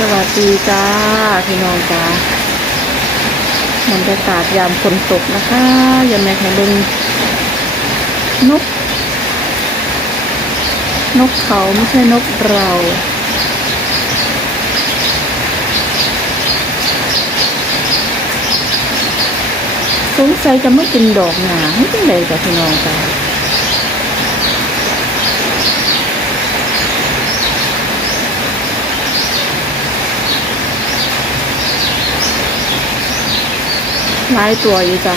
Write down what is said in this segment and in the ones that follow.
สวัสดีจ้าพี่น้องจ้าบรรยากาศยามฝนตกนะคะยามแม่แข่งเบิงนก นกเขาไม่ใช่นกเราสงสัยจะไม่เป็นดอกหนาไม่เป็นไรจ้ะพี่น้องจ้า หลายตัวอยู่จ้ะ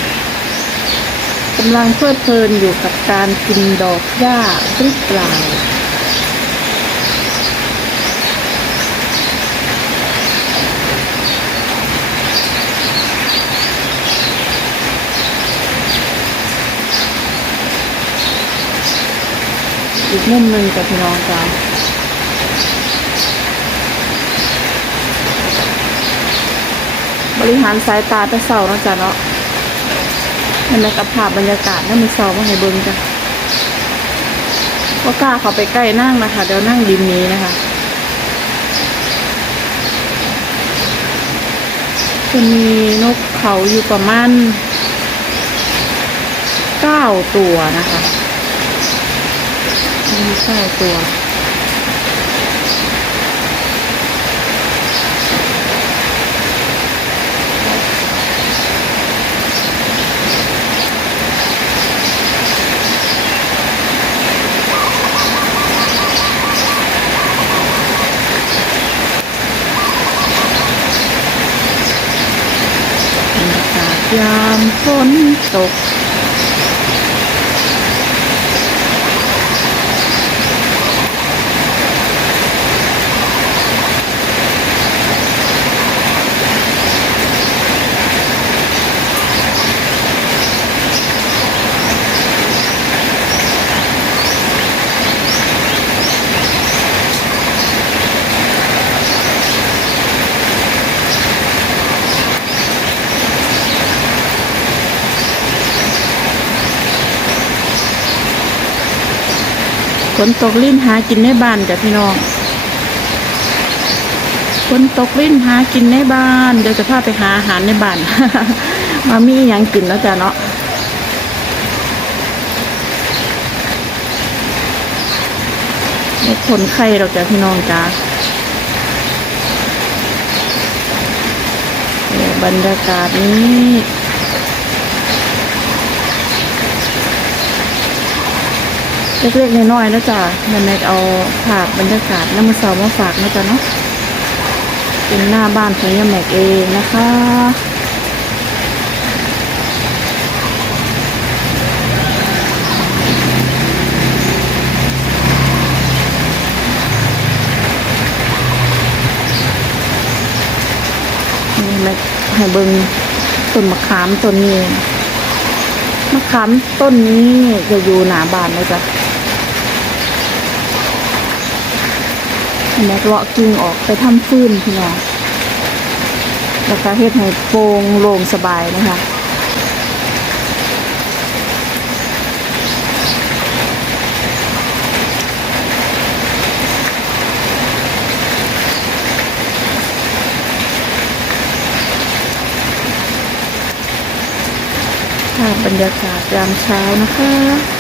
กำลังเพลิดเพลินอยู่กับการกินดอกหญ้าหรือเปล่าอีกมุมหนึ่งกับพี่น้องจ้า บริหารสายตาแต่เศร้าเนาะจ้ะเนาะนั่นแหละกับภาพบรรยากาศนั่นมันเศร้ามาให้เบิ่งจ้ะก็กล้าเข้าไปใกล้นั่งนะคะเดี๋ยวนั่งริมนี้นะคะจะมีนกเขาอยู่ประมาณเก้าตัวนะคะมีเก้าตัว บรร ยากาศยามฝนตก ฝนตกลิ้นหากินในบ้านจ้ะพี่น้องฝนตกลิ้นหากินในบ้าน เดี๋ยวจะพาไปหาอาหารในบ้าน มามีอหยังกินแล้วจ้ะเนาะไม่ทนไข่หรอกจ้ะพี่น้องจ้าเนี่ยบรรยากาศนี้ เล็กๆน้อยๆนะจ๊ะแม่แม็กเอาภาพบรรยากาศน้ำมันเสามาฝากนะจ๊ะเนาะเป็นหน้าบ้านของยาแม็กเองนะคะนี่แม็กให้เบิงต้นมะขามต้นนี้มะขามต้นนี้จะอยู่หนาบานนะจ๊ะ แม็กเลาะกิ่งออกไปทำฟืนพี่น้องแล้วก็เฮ็ดให้โปร่งโล่งสบายนะคะภาพบรรยากาศยามเช้านะคะ